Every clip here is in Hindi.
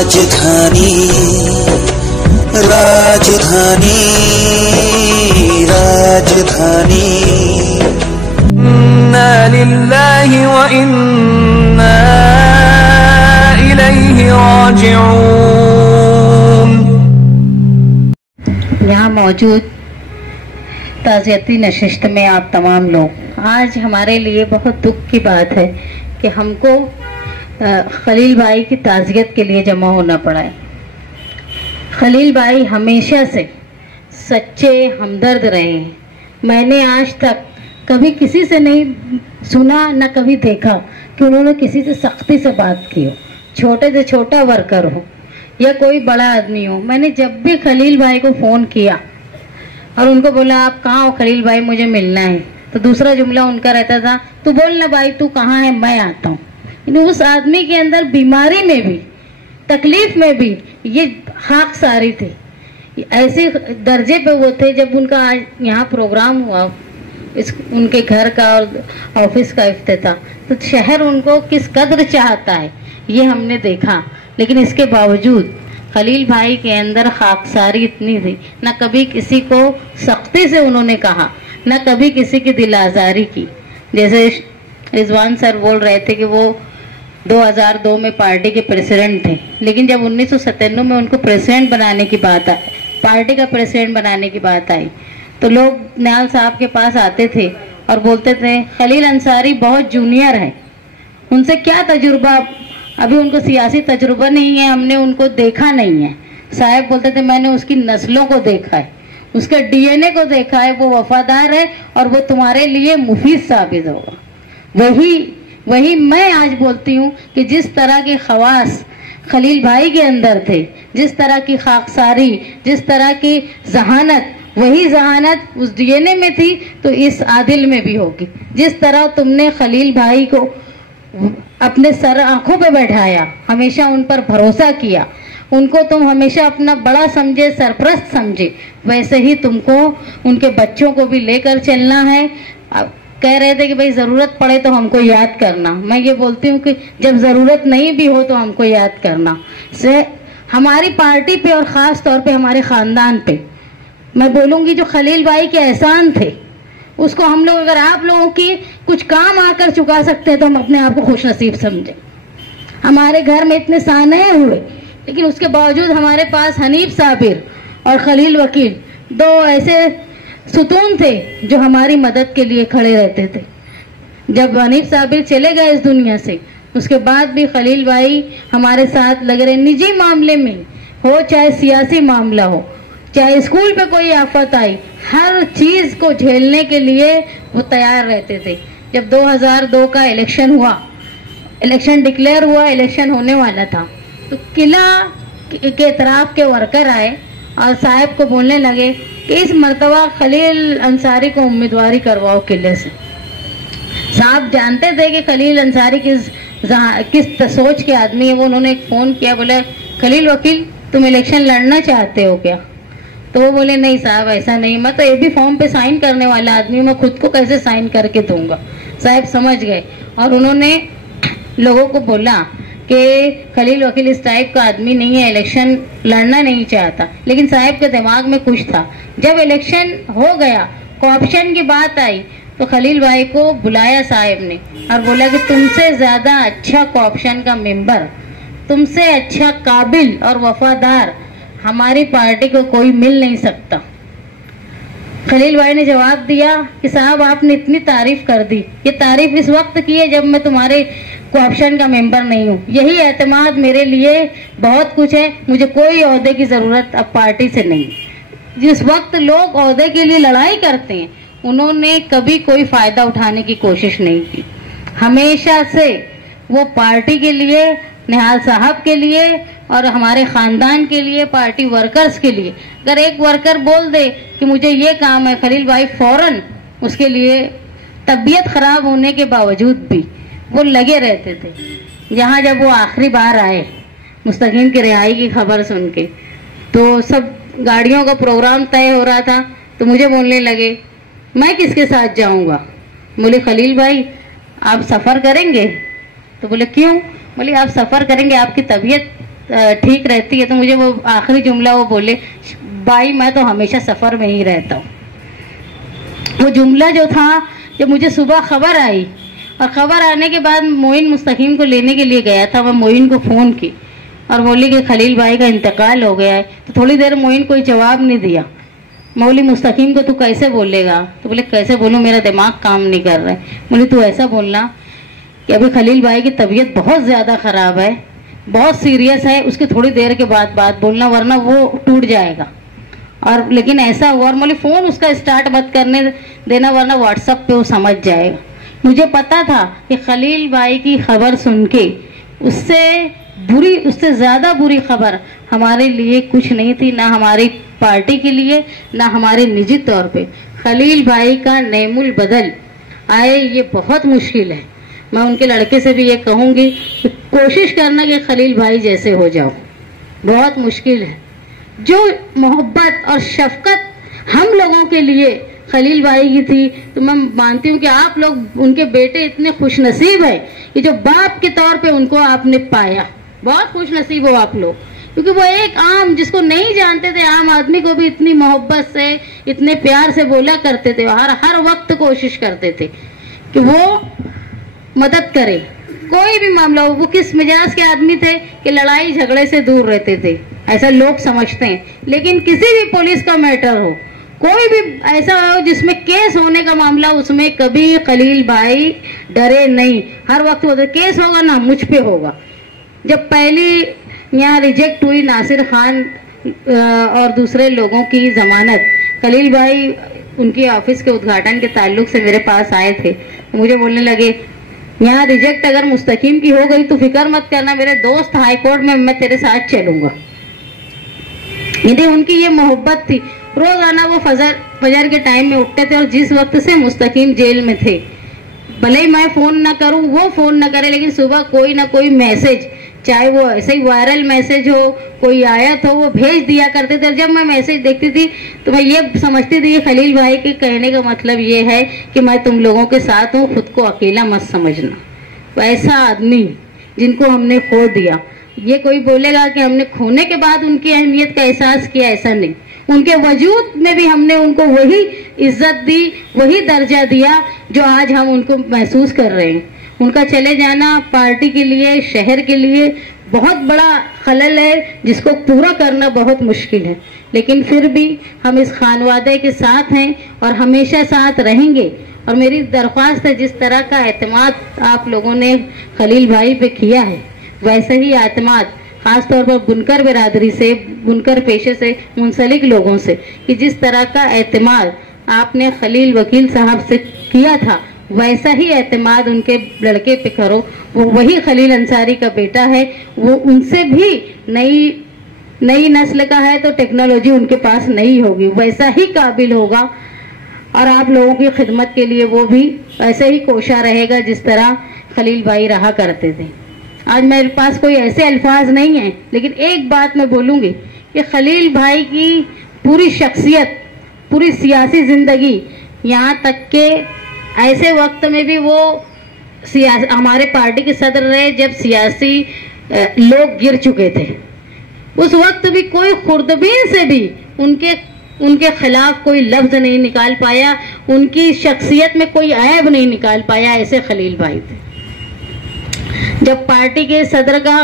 राजधानी राजधानी राजधानी इन्ना लिल्लाहि व इन्ना इलैहि राजिऊन। यहाँ मौजूद ताज़ियती नशिस्त में आप तमाम लोग, आज हमारे लिए बहुत दुख की बात है कि हमको खलील भाई की ताज़ियत के लिए जमा होना पड़ा है। खलील भाई हमेशा से सच्चे हमदर्द रहे हैं। मैंने आज तक कभी किसी से नहीं सुना, न कभी देखा कि उन्होंने किसी से सख्ती से बात की हो, छोटे से छोटा वर्कर हो या कोई बड़ा आदमी हो। मैंने जब भी खलील भाई को फ़ोन किया और उनको बोला आप कहाँ हो खलील भाई, मुझे मिलना है, तो दूसरा जुमला उनका रहता था तू बोल ना भाई तू कहाँ है, मैं आता हूँ। उस आदमी के अंदर बीमारी में भी, तकलीफ में भी ये खाक सारी थी। ऐसे दर्जे पे वो थे। जब उनका आज यहाँ प्रोग्राम हुआ, उनके घर का और ऑफिस का इफ्तिताह, तो शहर उनको किस कदर चाहता है ये हमने देखा। लेकिन इसके बावजूद खलील भाई के अंदर खाकसारी इतनी थी, न कभी किसी को सख्ती से उन्होंने कहा, न कभी किसी की दिल आज़ारी की। जैसे रिजवान सर बोल रहे थे कि वो 2002 में पार्टी के प्रेसिडेंट थे, लेकिन जब 1997 में उनको प्रेसिडेंट बनाने की बात आई, पार्टी का प्रेसिडेंट बनाने की बात आई, तो लोग निहाल साहब के पास आते थे और बोलते थे खलील अंसारी बहुत जूनियर है, उनसे क्या तजुर्बा, अभी उनको सियासी तजुर्बा नहीं है, हमने उनको देखा नहीं है। साहब बोलते थे मैंने उसकी नस्लों को देखा है, उसके डीएनए को देखा है, वो वफादार है और वो तुम्हारे लिए मुफीद साबित होगा। वही मैं आज बोलती हूँ कि जिस तरह के खवास खलील भाई के अंदर थे, जिस तरह की खाकसारी, जिस तरह की जहानत, वही जहानत उस डीएनए में थी तो इस आदिल में भी होगी। जिस तरह तुमने खलील भाई को अपने सर आंखों पे बैठाया, हमेशा उन पर भरोसा किया, उनको तुम हमेशा अपना बड़ा समझे, सरप्रस्त समझे, वैसे ही तुमको उनके बच्चों को भी लेकर चलना है। कह रहे थे कि भाई ज़रूरत पड़े तो हमको याद करना। मैं ये बोलती हूँ कि जब ज़रूरत नहीं भी हो तो हमको याद करना से हमारी पार्टी पे और ख़ास तौर पे हमारे ख़ानदान पे मैं बोलूँगी जो खलील भाई के एहसान थे, उसको हम लोग, अगर आप लोगों की कुछ काम आकर चुका सकते हैं तो हम अपने आप को खुश नसीब समझें। हमारे घर में इतने सानहे हुए, लेकिन उसके बावजूद हमारे पास हनीफ साबिर और खलील वकील दो ऐसे सुतून थे जो हमारी मदद के लिए खड़े रहते थे। जब हनीफ साबिर चले गए इस दुनिया से, उसके बाद भी खलील भाई हमारे साथ लगे रहे, निजी मामले में हो चाहे सियासी मामला हो, चाहे स्कूल पे कोई आफत आई, हर चीज को झेलने के लिए वो तैयार रहते थे। जब 2002 का इलेक्शन हुआ, इलेक्शन डिक्लेयर हुआ, इलेक्शन होने वाला था, तो किला के इतराफ के वर्कर आए और साहब को बोलने लगे कि इस मर्तबा खलील अंसारी को उम्मीदवारी करवाओ किले से। साहब जानते थे कि खलील अंसारी किस सोच के आदमी है। वो उन्होंने एक फ़ोन किया, बोले खलील वकील तुम इलेक्शन लड़ना चाहते हो क्या? तो वो बोले नहीं साहब ऐसा नहीं, मैं तो एक भी फॉर्म पे साइन करने वाला आदमी हूँ, मैं खुद को कैसे साइन करके दूंगा। साहब समझ गए और उन्होंने लोगों को बोला कि खलील वकील इस टाइप का आदमी नहीं है, इलेक्शन लड़ना नहीं चाहता। लेकिन साहब के दिमाग में कुछ था। जब इलेक्शन हो गया, कोऑप्शन की बात आई, तो खलील भाई को बुलाया साहब ने और बोला कि तुमसे ज़्यादा अच्छा कोऑप्शन का मेंबर, तुमसे अच्छा काबिल और वफादार हमारी पार्टी को कोई मिल नहीं सकता। खलील भाई ने जवाब दिया कि साहब आपने इतनी तारीफ कर दी, ये तारीफ इस वक्त की है जब मैं तुम्हारे कोऑप्शन का मेंबर नहीं हूँ। यही एतमाद मेरे लिए बहुत कुछ है, मुझे कोई ओहदे की ज़रूरत अब पार्टी से नहीं। जिस वक्त लोग ओहदे के लिए लड़ाई करते हैं, उन्होंने कभी कोई फ़ायदा उठाने की कोशिश नहीं की। हमेशा से वो पार्टी के लिए, निहाल साहब के लिए और हमारे ख़ानदान के लिए, पार्टी वर्कर्स के लिए, अगर एक वर्कर बोल दे कि मुझे ये काम है, खलील भाई फौरन उसके लिए, तबीयत ख़राब होने के बावजूद भी वो लगे रहते थे। यहाँ जब वो आखिरी बार आए मुस्तकीम की रिहाई की खबर सुन के, तो सब गाड़ियों का प्रोग्राम तय हो रहा था, तो मुझे बोलने लगे मैं किसके साथ जाऊँगा? बोले खलील भाई आप सफ़र करेंगे? तो बोले क्यों? बोले आप सफ़र करेंगे, आपकी तबीयत ठीक रहती है, तो मुझे वो आखिरी जुमला वो बोले, बाई मैं तो हमेशा सफ़र में ही रहता हूँ। वो जुमला जो था, जब मुझे सुबह खबर आई और ख़बर आने के बाद मोइन मुस्तकीम को लेने के लिए गया था, मैं मोइन को फ़ोन की और बोली कि खलील भाई का इंतकाल हो गया है। तो थोड़ी देर मोइन कोई जवाब नहीं दिया। मौली मुस्तकीम को तू कैसे बोलेगा? तो बोले कैसे बोलूँ, मेरा दिमाग काम नहीं कर रहा है। बोले तू ऐसा बोलना कि अभी खलील भाई की तबीयत बहुत ज़्यादा ख़राब है, बहुत सीरियस है, उसके थोड़ी देर के बाद बात बोलना वरना वो टूट जाएगा। और लेकिन ऐसा हुआ, और बोले फ़ोन उसका स्टार्ट मत करने देना वरना व्हाट्सएप पे वो समझ जाएगा। मुझे पता था कि खलील भाई की खबर सुन के उससे ज़्यादा बुरी खबर हमारे लिए कुछ नहीं थी, ना हमारी पार्टी के लिए, ना हमारे निजी तौर पे। खलील भाई का नेमुल बदल आए ये बहुत मुश्किल है। मैं उनके लड़के से भी ये कहूँगी कि कोशिश करना कि खलील भाई जैसे हो जाओ, बहुत मुश्किल है। जो मोहब्बत और शफकत हम लोगों के लिए खलील भाई की थी, तो मैं मानती हूँ कि आप लोग उनके बेटे इतने खुशनसीब है कि जो बाप के तौर पे उनको आपने पाया। बहुत खुशनसीब हो आप लोग, क्योंकि वो एक आम, जिसको नहीं जानते थे, आम आदमी को भी इतनी मोहब्बत से, इतने प्यार से बोला करते थे। हर वक्त कोशिश करते थे कि वो मदद करे, कोई भी मामला हो। वो किस मिजाज के आदमी थे कि लड़ाई झगड़े से दूर रहते थे, ऐसा लोग समझते हैं। लेकिन किसी भी पुलिस का मैटर हो, कोई भी ऐसा हो जिसमें केस होने का मामला, उसमें कभी खलील भाई डरे नहीं। हर वक्त बोलते केस होगा ना मुझ पे होगा। जब पहली यहाँ रिजेक्ट हुई नासिर खान और दूसरे लोगों की जमानत, खलील भाई उनकी ऑफिस के उद्घाटन के ताल्लुक से मेरे पास आए थे। मुझे बोलने लगे, यहाँ रिजेक्ट अगर मुस्तकीम की हो गई तो फिक्र मत करना, मेरे दोस्त हाई कोर्ट में, मैं तेरे साथ चलूंगा। यदि उनकी ये मोहब्बत थी। रोजाना वो फजर के टाइम में उठते थे, और जिस वक्त से मुस्तकीम जेल में थे, भले ही मैं फोन ना करूं, वो फोन ना करे, लेकिन सुबह कोई ना कोई मैसेज, चाहे वो ऐसे ही वायरल मैसेज हो, कोई आयत हो, वो भेज दिया करते थे। जब मैं मैसेज देखती थी तो मैं ये समझती थी कि खलील भाई के कहने का मतलब ये है कि मैं तुम लोगों के साथ हूँ, खुद को अकेला मत समझना। वैसा आदमी जिनको हमने खो दिया, ये कोई बोलेगा कि हमने खोने के बाद उनकी अहमियत का एहसास किया, ऐसा नहीं। उनके वजूद में भी हमने उनको वही इज्जत दी, वही दर्जा दिया जो आज हम उनको महसूस कर रहे हैं। उनका चले जाना पार्टी के लिए, शहर के लिए बहुत बड़ा खलल है, जिसको पूरा करना बहुत मुश्किल है। लेकिन फिर भी हम इस खानवादे के साथ हैं और हमेशा साथ रहेंगे। और मेरी दरख्वास्त है, जिस तरह का एतमाद आप लोगों ने खलील भाई पे किया है, वैसे ही एतमाद खास तौर पर बुनकर बिरादरी से, बुनकर पेशे से मुंसलिक लोगों से, कि जिस तरह का एतमाद आपने खलील वकील साहब से किया था, वैसा ही एतमाद उनके लड़के पे करो। वो वही खलील अंसारी का बेटा है, वो उनसे भी नई नस्ल का है, तो टेक्नोलॉजी उनके पास नहीं होगी, वैसा ही काबिल होगा। और आप लोगों की खिदमत के लिए वो भी ऐसे ही कोशा रहेगा जिस तरह खलील भाई रहा करते थे। आज मेरे पास कोई ऐसे अल्फाज नहीं है, लेकिन एक बात मैं बोलूँगी कि खलील भाई की पूरी शख्सियत, पूरी सियासी ज़िंदगी, यहाँ तक के ऐसे वक्त में भी वो हमारे पार्टी के सदर रहे जब सियासी लोग गिर चुके थे, उस वक्त भी कोई खुर्दबीन से भी उनके खिलाफ कोई लफ्ज नहीं निकाल पाया, उनकी शख्सियत में कोई ऐब नहीं निकाल पाया। ऐसे खलील भाई थे। जब पार्टी के सदर का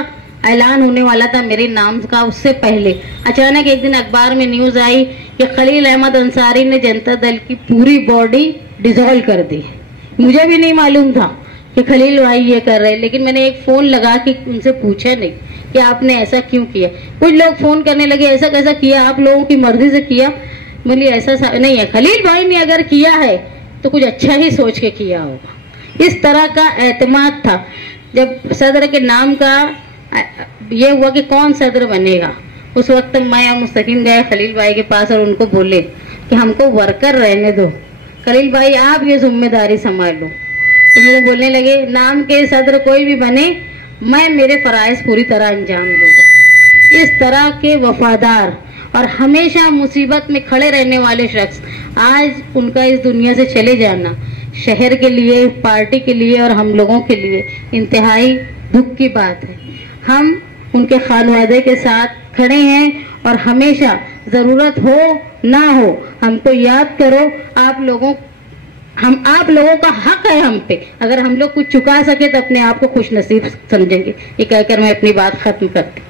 ऐलान होने वाला था मेरे नाम का, उससे पहले अचानक एक दिन अखबार में न्यूज आई कि खलील अहमद अंसारी ने जनता दल की पूरी बॉडी डिसॉल्व कर दी। मुझे भी नहीं मालूम था कि खलील भाई ये कर रहे, लेकिन मैंने एक फोन लगा के उनसे पूछा नहीं कि आपने ऐसा क्यों किया। कुछ लोग फोन करने लगे, ऐसा कैसा किया, आप लोगों की मर्जी से किया। बोली ऐसा नहीं है, खलील भाई ने अगर किया है तो कुछ अच्छा ही सोच के किया होगा। इस तरह का एतमाद था। जब सदर के नाम का ये हुआ कि कौन सदर बनेगा, उस वक्त मैं और मुस्तकीम गए खलील भाई के पास और उनको बोले कि हमको वर्कर रहने दो, खलील भाई आप ये जिम्मेदारी संभाल लो। तो मुझे बोलने लगे नाम के सदर कोई भी बने, मैं मेरे फराइज पूरी तरह अंजाम दूंगा। इस तरह के वफादार और हमेशा मुसीबत में खड़े रहने वाले शख्स, आज उनका इस दुनिया से चले जाना शहर के लिए, पार्टी के लिए और हम लोगों के लिए इंतहाई दुख की बात है। हम उनके खानवादे के साथ खड़े हैं और हमेशा जरूरत हो ना हो हमको याद करो। आप लोगों का हक है हम पे, अगर हम लोग कुछ चुका सके तो अपने आप को खुश नसीब समझेंगे। ये कहकर मैं अपनी बात खत्म करती हूँ।